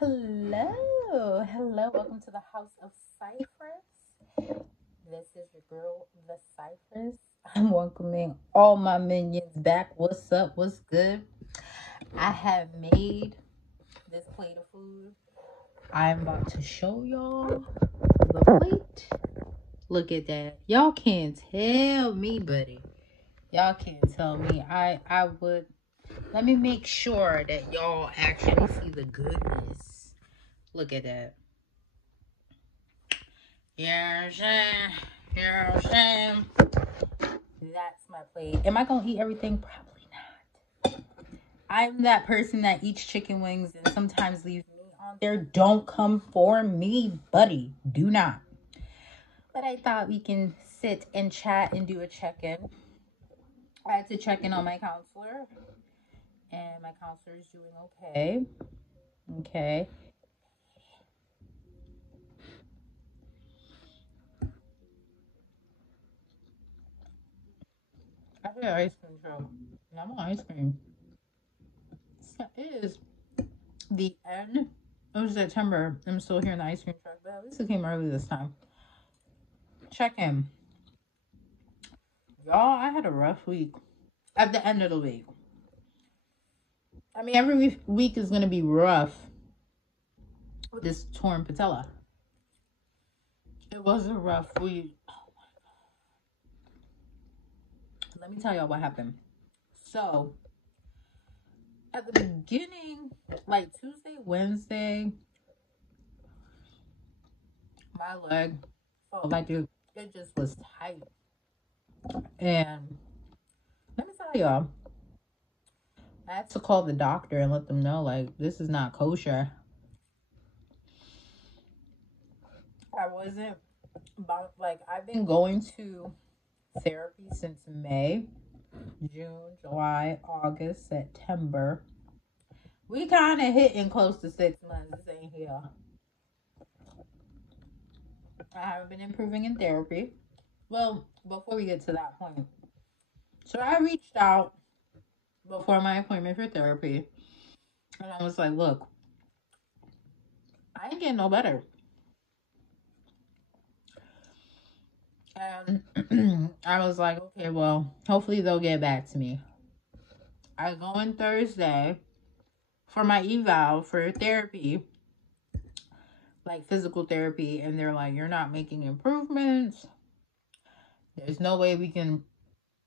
Hello, welcome to the House of Cypress. This is your girl, the Cypress. I'm welcoming all my minions back. What's up? What's good? I have made this plate of food. I'm about to show y'all the plate. Look at that. Y'all can't tell me, buddy. Y'all can't tell me. I would let me make sure that y'all actually see the goodness. Look at that. You know what I'm saying? You know what I'm saying? That's my plate. Am I gonna eat everything? Probably not. I'm that person that eats chicken wings and sometimes leaves meat on there. Don't come for me, buddy. Do not. But I thought we can sit and chat and do a check-in. I had to check in on my counselor, and my counselor is doing okay. Okay. I had ice cream too. I want ice cream. It is the end of September. I'm still here in the ice cream truck, but at least it came early this time. Check in. Y'all, I had a rough week at the end of the week. I mean, every week is going to be rough with this torn patella. It was a rough week. Let me tell y'all what happened. So, at the beginning, like Tuesday, Wednesday, my leg felt like it just was tight. And let me tell y'all, I had to call the doctor and let them know, like, this is not kosher. I wasn't, like, I've been going to therapy since May, June, July, August, September. We kind of hitting close to 6 months in here. I haven't been improving in therapy. Well, before we get to that point, so I reached out before my appointment for therapy, and I was like, look, I ain't getting no better. And I was like, okay, well, hopefully they'll get back to me. I go in Thursday for my eval for therapy, like physical therapy, and they're like, you're not making improvements. There's no way we can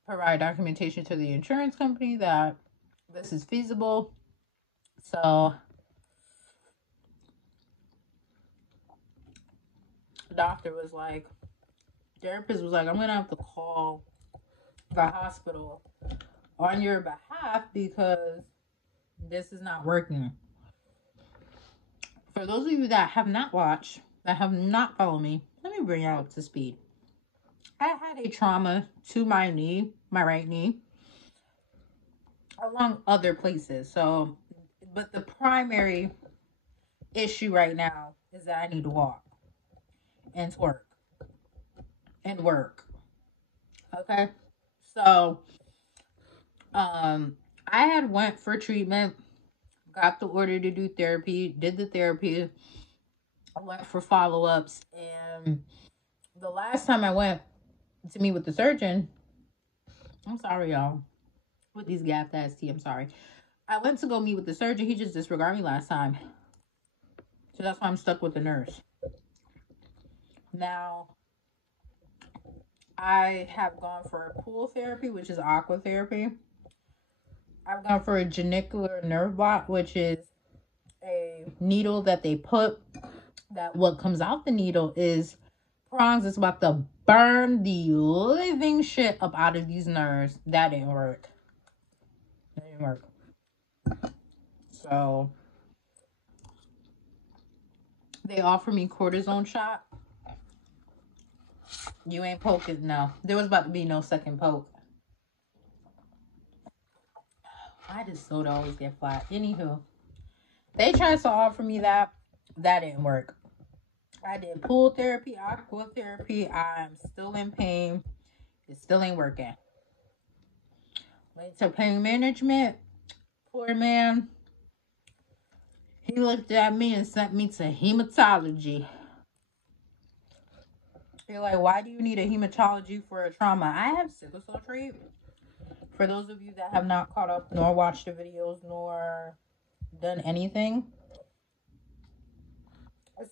provide documentation to the insurance company that this is feasible. So the doctor was like, therapist was like, I'm gonna have to call the hospital on your behalf because this is not working. For those of you that have not watched, that have not followed me, let me bring you up to speed. I had a trauma to my knee, my right knee, along other places. So, but the primary issue right now is that I need to walk and work and work. Okay. So, I had went for treatment, got the order to do therapy, did the therapy, I went for follow-ups, and the last time I went to meet with the surgeon, I'm sorry, y'all, with these gapped ass tea, I'm sorry. I went to go meet with the surgeon. He just disregarded me last time. So that's why I'm stuck with the nurse. Now, I have gone for a pool therapy, which is aqua therapy. I've gone for a genicular nerve block, which is a needle that they put, that what comes out the needle is prongs. It's about to burn the living shit up out of these nerves. That didn't work. That didn't work. So they offer me cortisone shot. You ain't poking. No, there was about to be no second poke. Why does soda always get flat? Anywho, they tried to offer me that. That didn't work. I did pool therapy, aqua therapy. I'm still in pain. It still ain't working. Went to pain management. Poor man. He looked at me and sent me to hematology. You're like, why do you need a hematology for a trauma? I have sickle cell trait. For those of you that have not caught up nor watched the videos nor done anything.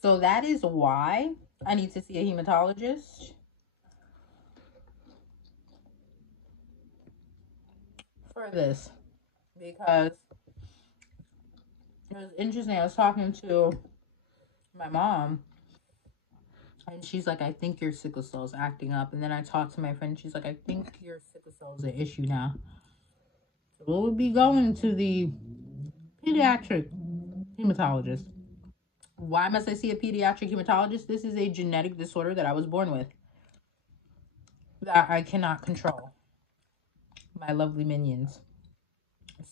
So that is why I need to see a hematologist. For this. Because it was interesting. I was talking to my mom. And she's like, I think your sickle cell is acting up. And then I talked to my friend. She's like, I think your sickle cell is an issue now. So we'll be going to the pediatric hematologist. Why must I see a pediatric hematologist? This is a genetic disorder that I was born with that I cannot control. My lovely minions.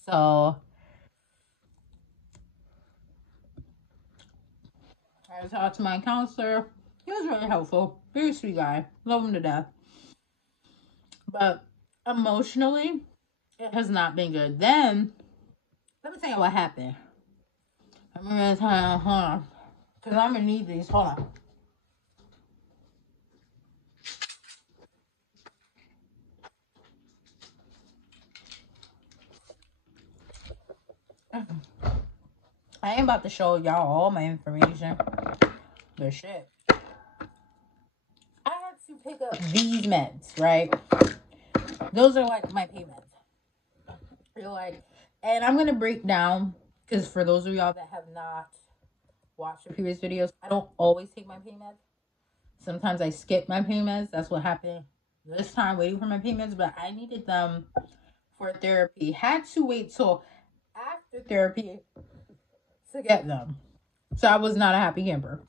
So I talked to my counselor. He was really helpful. Very sweet guy. Love him to death. But emotionally, it has not been good. Then, let me tell you what happened. I'm going to tell you, hold on. Because I'm going to need these. Hold on. I ain't about to show y'all all my information. But shit. I had to pick up these meds, right? Those are like my pain meds. You're like, and I'm going to break down, because for those of y'all that have not watched the previous videos, I don't always take my pain meds. Sometimes I skip my pain meds. That's what happened this time, waiting for my pain meds, but I needed them for therapy. Had to wait till after therapy to get them. So I was not a happy camper.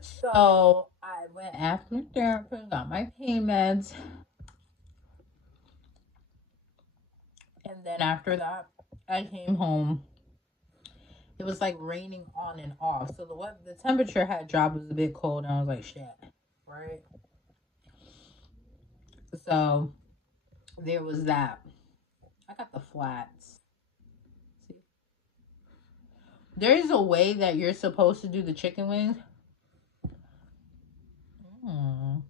So I went after therapy, got my pain meds. And then after that, I came home. It was like raining on and off. So the temperature had dropped. It was a bit cold. And I was like, shit. Right? So there was that. I got the flats. See? There's a way that you're supposed to do the chicken wings. No,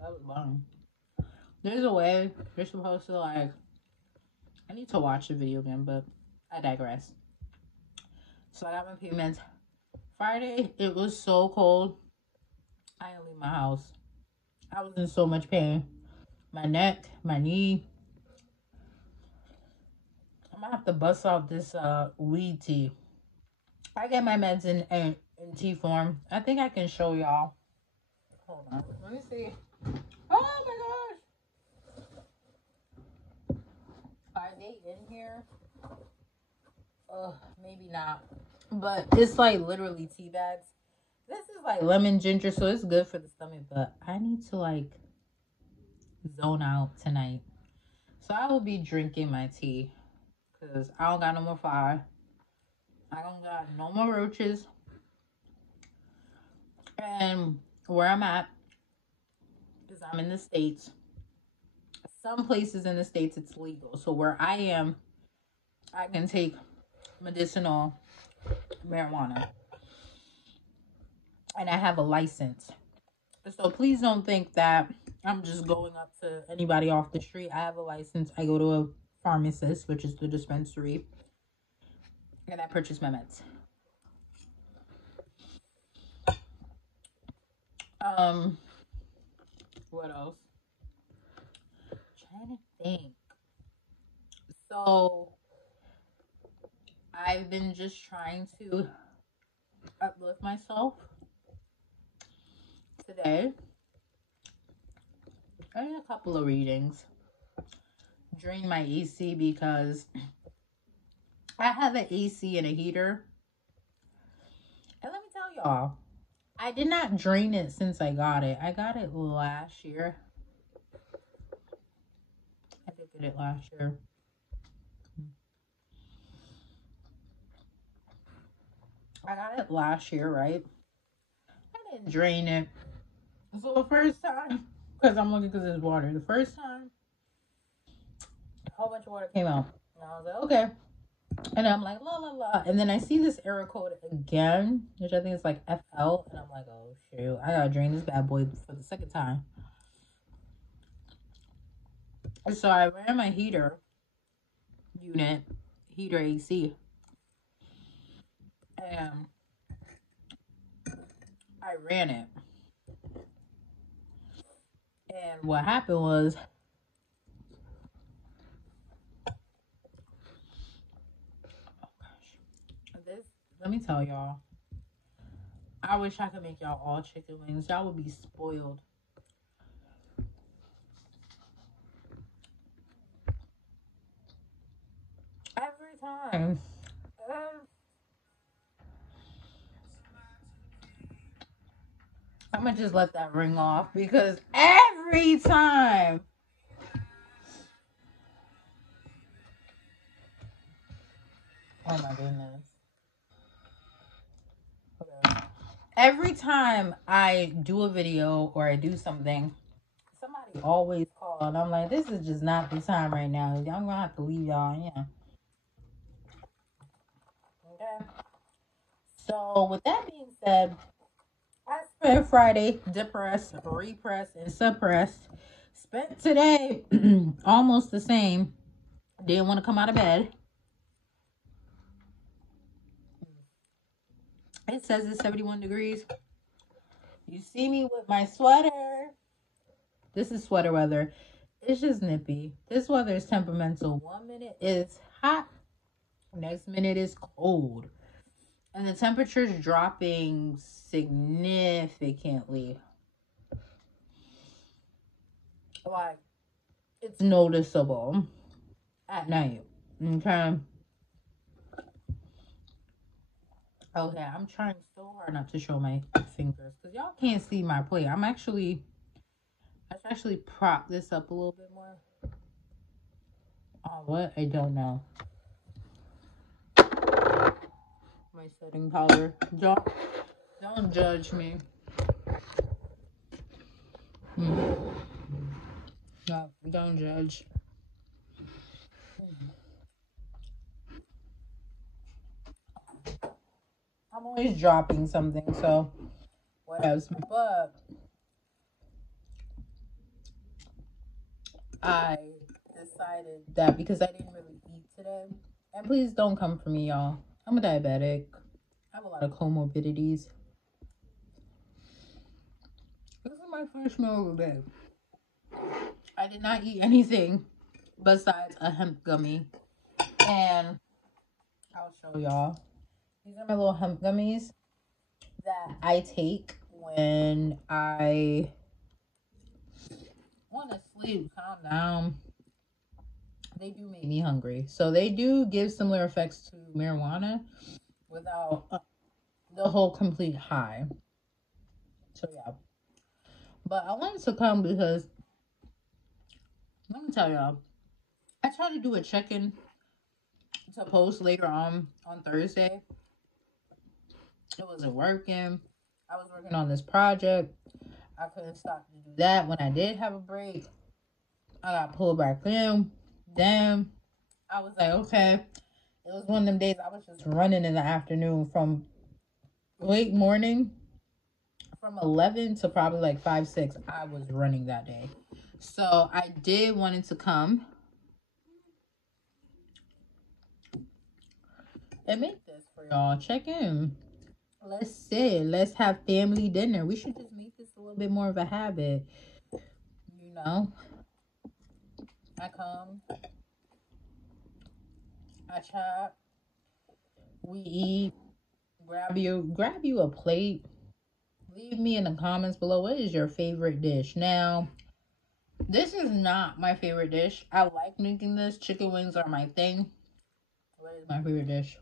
that was long. There's a way you're supposed to, like, I need to watch the video again, but I digress. So I got my payments. Friday, it was so cold. I didn't leave my house. I was in so much pain. My neck, my knee. I'm gonna have to bust out this weed tea. I get my meds in tea form. I think I can show y'all. Hold on. Let me see. Oh my gosh. Are they in here? Maybe not. But it's like literally tea bags. This is like lemon ginger, so it's good for the stomach. But I need to like zone out tonight. So I will be drinking my tea. Because I don't got no more fire. I don't got no more roaches. And where I'm at, because I'm in the States, some places in the States it's legal. So where I am, I can take medicinal marijuana. And I have a license. So please don't think that I'm just going up to anybody off the street. I have a license. I go to a pharmacist, which is the dispensary. And I purchase my meds. What else? I'm trying to think. So I've been just trying to uplift myself. Today, I did a couple of readings. Drained my AC because I have an AC and a heater. And let me tell y'all, I did not drain it since I got it. I got it last year. I did get it last year. I got it last year, right? I didn't drain it. So the first time, because I'm looking because there's water. The first time, a whole bunch of water came out. And I was like, okay. And I'm like, la la la. And then I see this error code again, which I think is like FL. And I'm like, oh shoot, I gotta drain this bad boy for the second time. So I ran my heater unit, heater AC. And I ran it. And what happened was, let me tell y'all, I wish I could make y'all all chicken wings. Y'all would be spoiled. Every time. I'm gonna just let that ring off because every time. Oh my goodness. Okay. Every time I do a video or I do something, somebody always calls. And I'm like, this is just not the time right now. I'm gonna have to leave y'all. Yeah. Okay. So with that being said, I spent Friday depressed, repressed, and suppressed. Spent today almost the same. Didn't want to come out of bed. It says it's 71 degrees. You see me with my sweater. This is sweater weather. It's just nippy. This weather is temperamental. 1 minute is hot. Next minute is cold. And the temperature's dropping significantly. Like, it's noticeable at night. Okay. Okay, I'm trying so hard not to show my fingers because y'all can't see my plate. I should actually prop this up a little bit more. Oh, what? I don't know. My setting powder. Don't judge me. No, don't judge. I'm always dropping something, so what else? But I decided that because I didn't really eat today, and please don't come for me, y'all. I'm a diabetic. I have a lot of comorbidities. This is my first meal of the day. I did not eat anything besides a hemp gummy. And I'll show y'all. These are my little hemp gummies that I take when I want to sleep, calm down. They do make me hungry. So they do give similar effects to marijuana without the whole complete high. So yeah. But I wanted to come because, let me tell y'all, I tried to do a check-in to post later on Thursday. It wasn't working. I was working on this project. I couldn't stop to do that. When I did have a break, I got pulled back in. Then I was like, okay. It was one of them days I was just running in the afternoon from late morning, from 11 to probably like 5, 6. I was running that day. So I did wanted to come and make this for y'all. Check in. Let's sit. Let's have family dinner. We should just make this a little bit more of a habit. You know? I come. I chat. We eat. Grab you a plate. Leave me in the comments below. What is your favorite dish? Now, this is not my favorite dish. I like making this. Chicken wings are my thing. What is my favorite dish?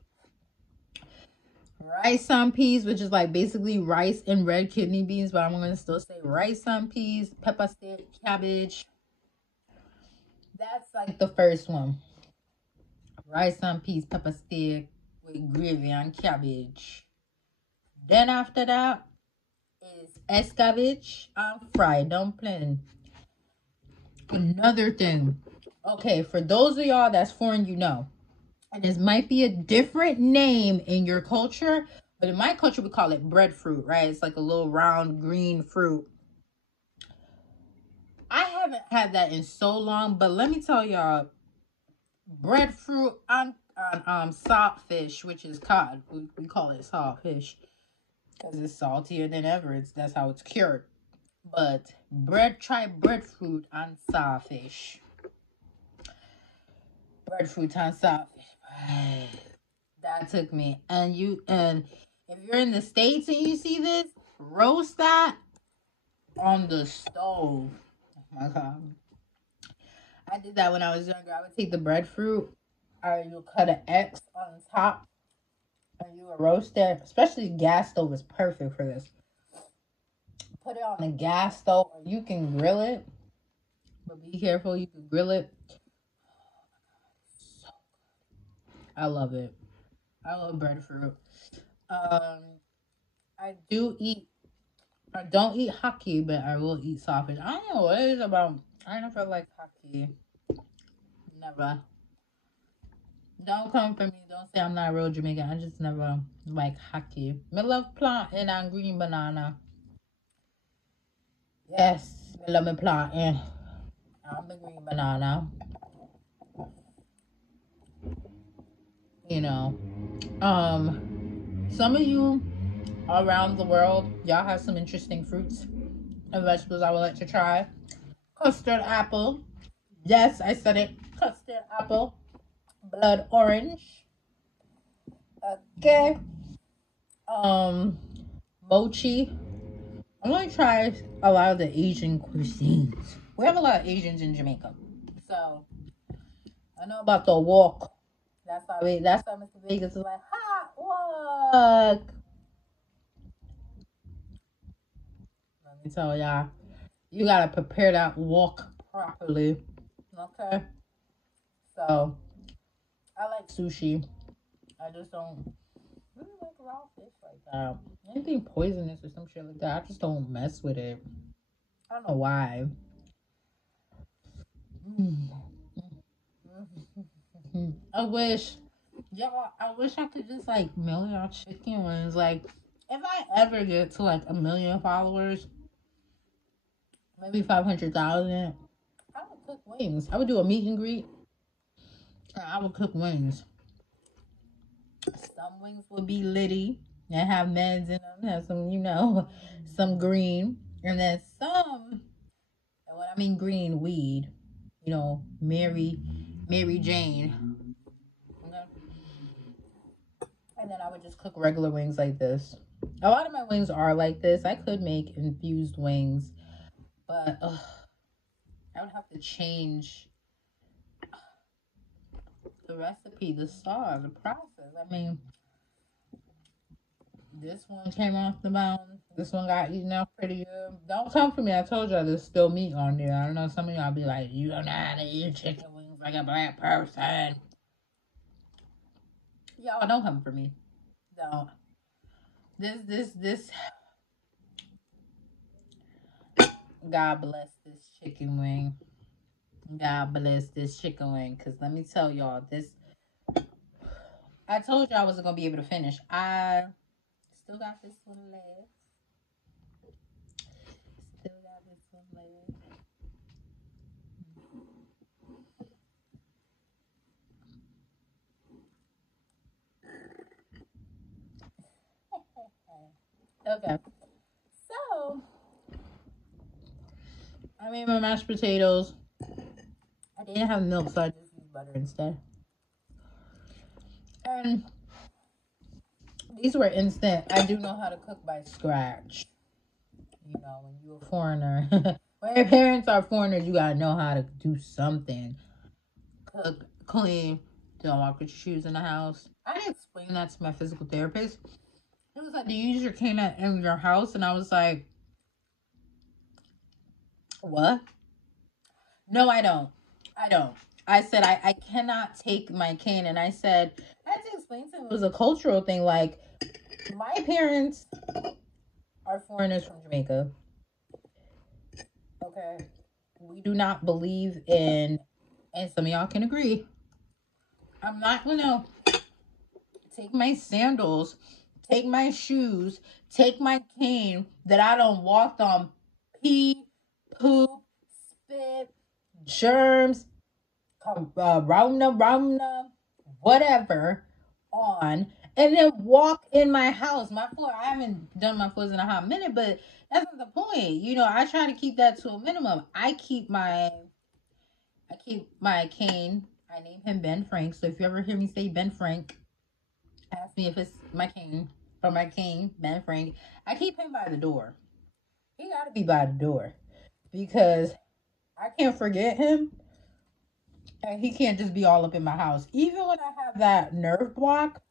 Rice on peas, which is like basically rice and red kidney beans, but I'm going to still say rice on peas, pepper stick, cabbage. That's like the first one. Rice on peas, pepper stick with gravy and cabbage. Then after that is escabeche and fried dumpling. Another thing. Okay, for those of y'all that's foreign, and this might be a different name in your culture, but in my culture we call it breadfruit, right? It's like a little round green fruit. I haven't had that in so long, but let me tell y'all, breadfruit on saltfish, which is cod. We call it saltfish because it's saltier than ever. That's how it's cured. But try breadfruit on saltfish. Breadfruit on saltfish. That took me. And if you're in the States and you see this, roast that on the stove. Oh my God. I did that when I was younger. I would take the breadfruit, you cut an X on the top, and you would roast it. Especially gas stove is perfect for this. Put it on the gas stove, or you can grill it. But be careful, you can grill it. I love it. I love breadfruit. I don't eat hockey, but I will eat sausage. I don't know what it is about. I never like hockey. Never. Don't come for me. Don't say I'm not real Jamaican. I just never like hockey. I love plantain and green banana. Yes, I love me plantain. I'm the green banana. You know. Some of you around the world, y'all have some interesting fruits and vegetables I would like to try. Custard apple. Yes, I said it. Custard apple. Blood orange. Okay. Mochi. I'm gonna try a lot of the Asian cuisines. We have a lot of Asians in Jamaica, so I know about the wok. That's why Mr. Vegas is like hot wok. Let me tell y'all, you gotta prepare that wok properly. Okay. So I like sushi. I just don't really like raw fish like that. Anything poisonous or some shit like that, I just don't mess with it. I don't know why. I wish, I wish I could just like mail y'all chicken wings. Like, if I ever get to like 1 million followers, maybe 500,000, I would cook wings. I would do a meet and greet. I would cook wings. Some wings would be litty and have meds in them, have some, some green, and then some. And when I mean green, weed. Mary Jane. Okay? And then I would just cook regular wings like this. A lot of my wings are like this. I could make infused wings, but I would have to change the recipe, the sauce, the process. I mean, this one came off the bone. This one got eaten up pretty good. Don't come for me. I told y'all there's still meat on there. I don't know. Some of y'all be like, you don't know how to eat chicken wings like a black person. Y'all don't come for me. Don't. This. God bless this chicken wing. God bless this chicken wing. Because let me tell y'all, I told y'all I wasn't going to be able to finish. I still got this one left. Okay. So, I made my mashed potatoes. I didn't have milk, so I just used butter instead. And these were instant. I do know how to cook by scratch. When you're a foreigner. When your parents are foreigners, you gotta know how to do something. Cook, clean, don't walk with your shoes in the house. I didn't explain that to my physical therapist. It was like, do you use your cane in your house? And I was like, what? No, I don't. I said, I cannot take my cane. And I said, I had to explain to him it was a cultural thing. Like, my parents are foreigners from Jamaica. Okay. We do not believe in and some of y'all can agree, I'm not gonna take my sandals, take my shoes, take my cane that I don't walked on pee, poop, spit, germs, Rona, whatever on, and then walk in my house. My floor, I haven't done my floors in a hot minute, but that's not the point. You know, I try to keep that to a minimum. I keep my cane. I name him Ben Frank. So if you ever hear me say Ben Frank, ask me if it's my cane or my cane, Ben Frank. I keep him by the door. He gotta be by the door because I can't forget him. And he can't just be all up in my house. Even when I have that nerve block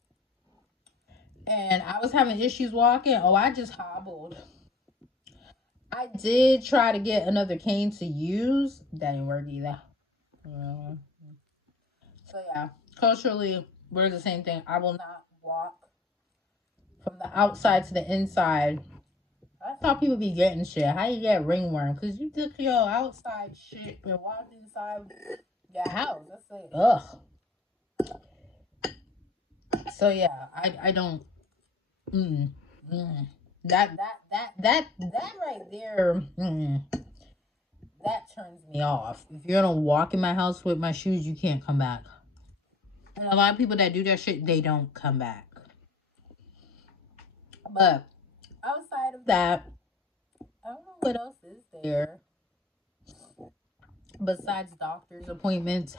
and I was having issues walking, I just hobbled. I did try to get another cane to use. That didn't work either. So yeah, culturally, we're the same thing. I will not walk from the outside to the inside. That's how people be getting shit. How you get ringworm? Because you took your outside shit and walked inside your house. That's like, ugh. So yeah, I don't. That right there. That turns me off. If you're gonna walk in my house with my shoes, you can't come back. And a lot of people that do that shit, they don't come back. But outside of that, I don't know what else is there besides doctor's appointments,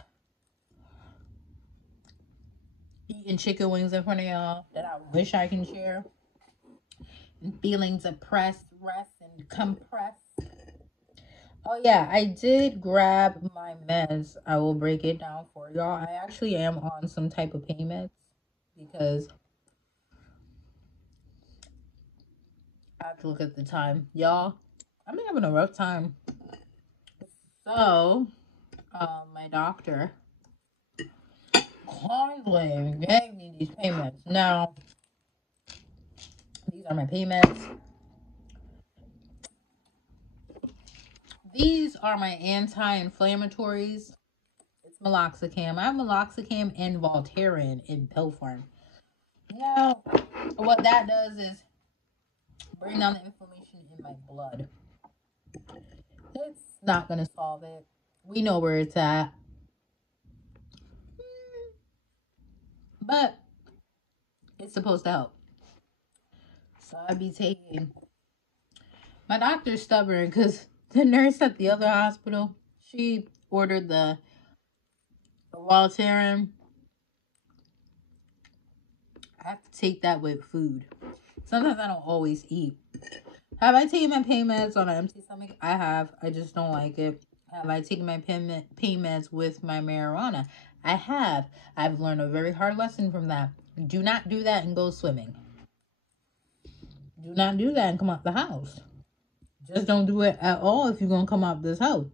eating chicken wings in front of y'all that I wish I can share, and feeling depressed, rest, and compressed. Oh yeah, I did grab my meds. I will break it down for y'all. I actually am on some type of pain meds because I have to look at the time. Y'all, I've been having a rough time. So, my doctor kindly gave me these pain meds. Now, these are my pain meds. These are my anti-inflammatories. It's meloxicam. I have meloxicam and Voltaren in pill form. Now, what that does is bring down the inflammation in my blood. It's not going to solve it. We know where it's at. But it's supposed to help. So I'd be taking... My doctor's stubborn because the nurse at the other hospital, she ordered the Voltaren. I have to take that with food. Sometimes I don't always eat. Have I taken my pain meds on an empty stomach? I have. I just don't like it. Have I taken my pain meds with my marijuana? I have. I've learned a very hard lesson from that. Do not do that and go swimming. Do not do that and come out the house. Just don't do it at all if you're going to come out this house.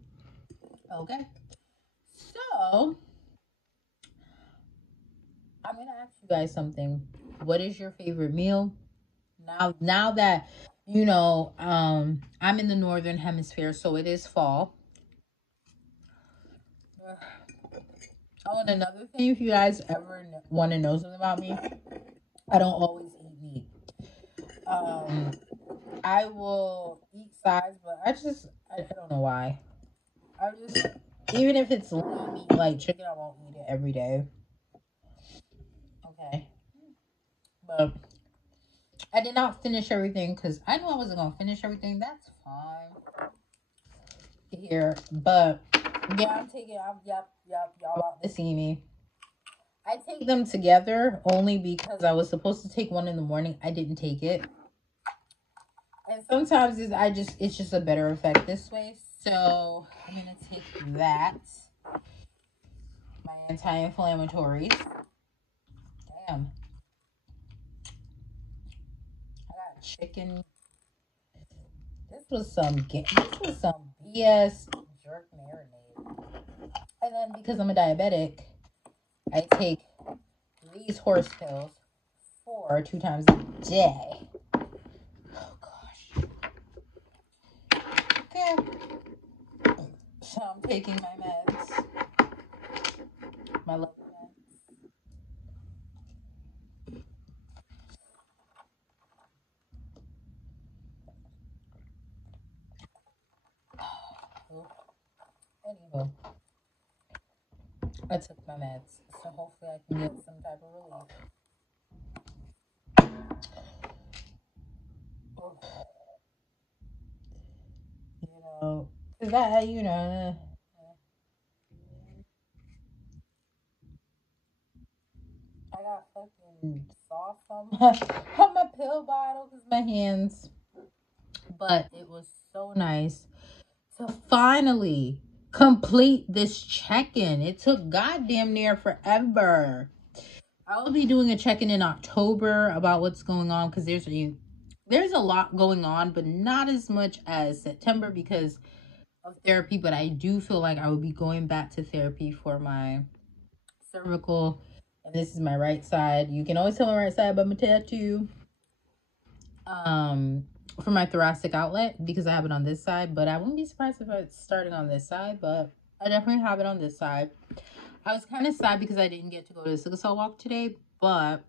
Okay? So, I'm going to ask you guys something. What is your favorite meal? Now that, you know, I'm in the northern hemisphere, so it is fall. Oh, and another thing, if you guys ever want to know something about me, I don't always eat meat. I will eat sides, but I don't know why. Even if it's meat, like chicken, I won't eat it every day. Okay. But I did not finish everything because I knew I wasn't going to finish everything. That's fine. Here. But, yeah, I'm taking... Yep. Y'all about to see me. I take them together only because I was supposed to take one in the morning. I didn't take it. And sometimes it's just a better effect this way. So, I'm going to take that. My anti-inflammatories. Damn. I got chicken. This was some BS jerk marinade. And then because I'm a diabetic, I take these horse pills for 2 times a day. Oh gosh. Okay. So I'm taking my meds. My love. Anywho, I took my meds, so hopefully I can get some type of relief. You know, cause I got fucking sauce on on my pill bottle because my hands. But it was so nice to finally complete this check-in. It took goddamn near forever. I will be doing a check-in in October about what's going on because there's a lot going on, but not as much as September because of therapy. But I do feel like I will be going back to therapy for my cervical, and this is my right side. You can always tell my right side by my tattoo. For my thoracic outlet because I have it on this side, but I wouldn't be surprised if it's starting on this side, but I definitely have it on this side. I was kind of sad because I didn't get to go to the sickle cell walk today, but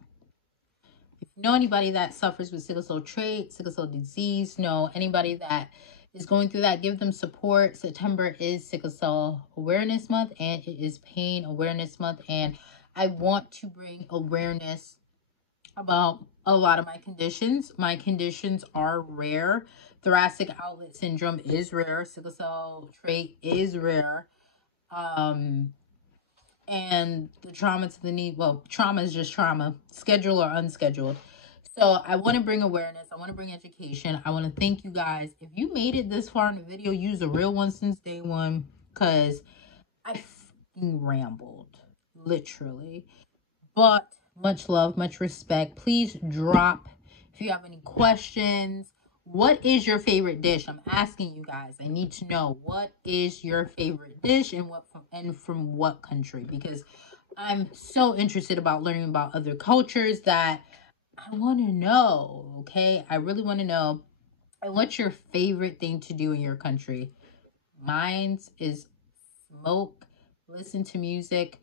if you know anybody that suffers with sickle cell trait, sickle cell disease, know anybody that is going through that, give them support. September is Sickle Cell Awareness Month and it is Pain Awareness Month, and I want to bring awareness about a lot of my conditions. My conditions are rare. Thoracic outlet syndrome is rare. Sickle cell trait is rare. And the trauma to the knee, well, trauma is just trauma, scheduled or unscheduled. So I want to bring awareness. I want to bring education. I want to thank you guys. If you made it this far in the video, use a real one since day one, because I fucking rambled, literally. But much love, much respect. Please drop if you have any questions. What is your favorite dish? I'm asking you guys. I need to know, what is your favorite dish and from what country? Because I'm so interested about learning about other cultures that I want to know, okay? I really want to know. And what's your favorite thing to do in your country? Mine's is smoke, listen to music.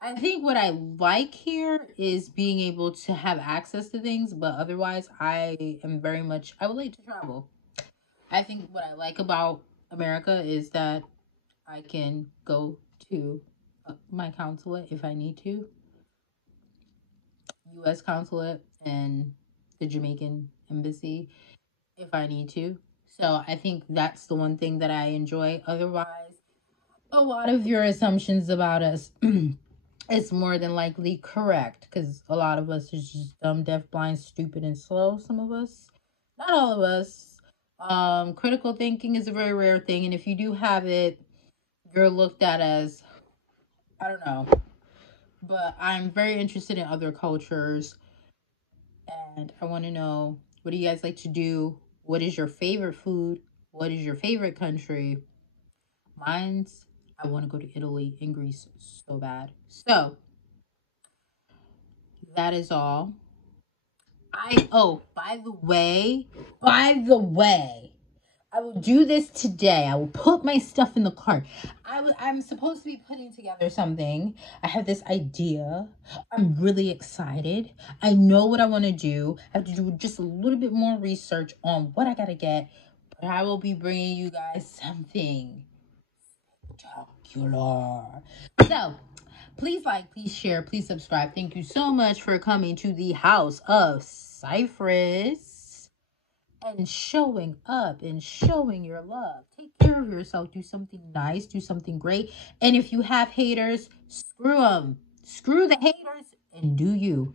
I think what I like here is being able to have access to things, but otherwise I would like to travel. I think what I like about America is that I can go to my consulate if I need to, U.S. consulate and the Jamaican embassy if I need to. So I think that's the one thing that I enjoy. Otherwise, a lot of your assumptions about us it's more than likely correct because a lot of us is just dumb, deaf, blind, stupid, and slow. Some of us, not all of us. Critical thinking is a very rare thing, and if you do have it, you're looked at as, I don't know. But I'm very interested in other cultures, and I want to know, what do you guys like to do? What is your favorite food? What is your favorite country? Mine's, I want to go to Italy and Greece so bad. So that is all. By the way, I will do this today. I will put my stuff in the cart. I'm supposed to be putting together something. I have this idea. I'm really excited. I know what I want to do. I have to do just a little bit more research on what I gotta get, but I will be bringing you guys something spectacular. So, please like, please share, please subscribe. Thank you so much for coming to the House of Cyphress and showing up and showing your love. Take care of yourself. Do something nice. Do something great. And if you have haters, screw them. Screw the haters and do you.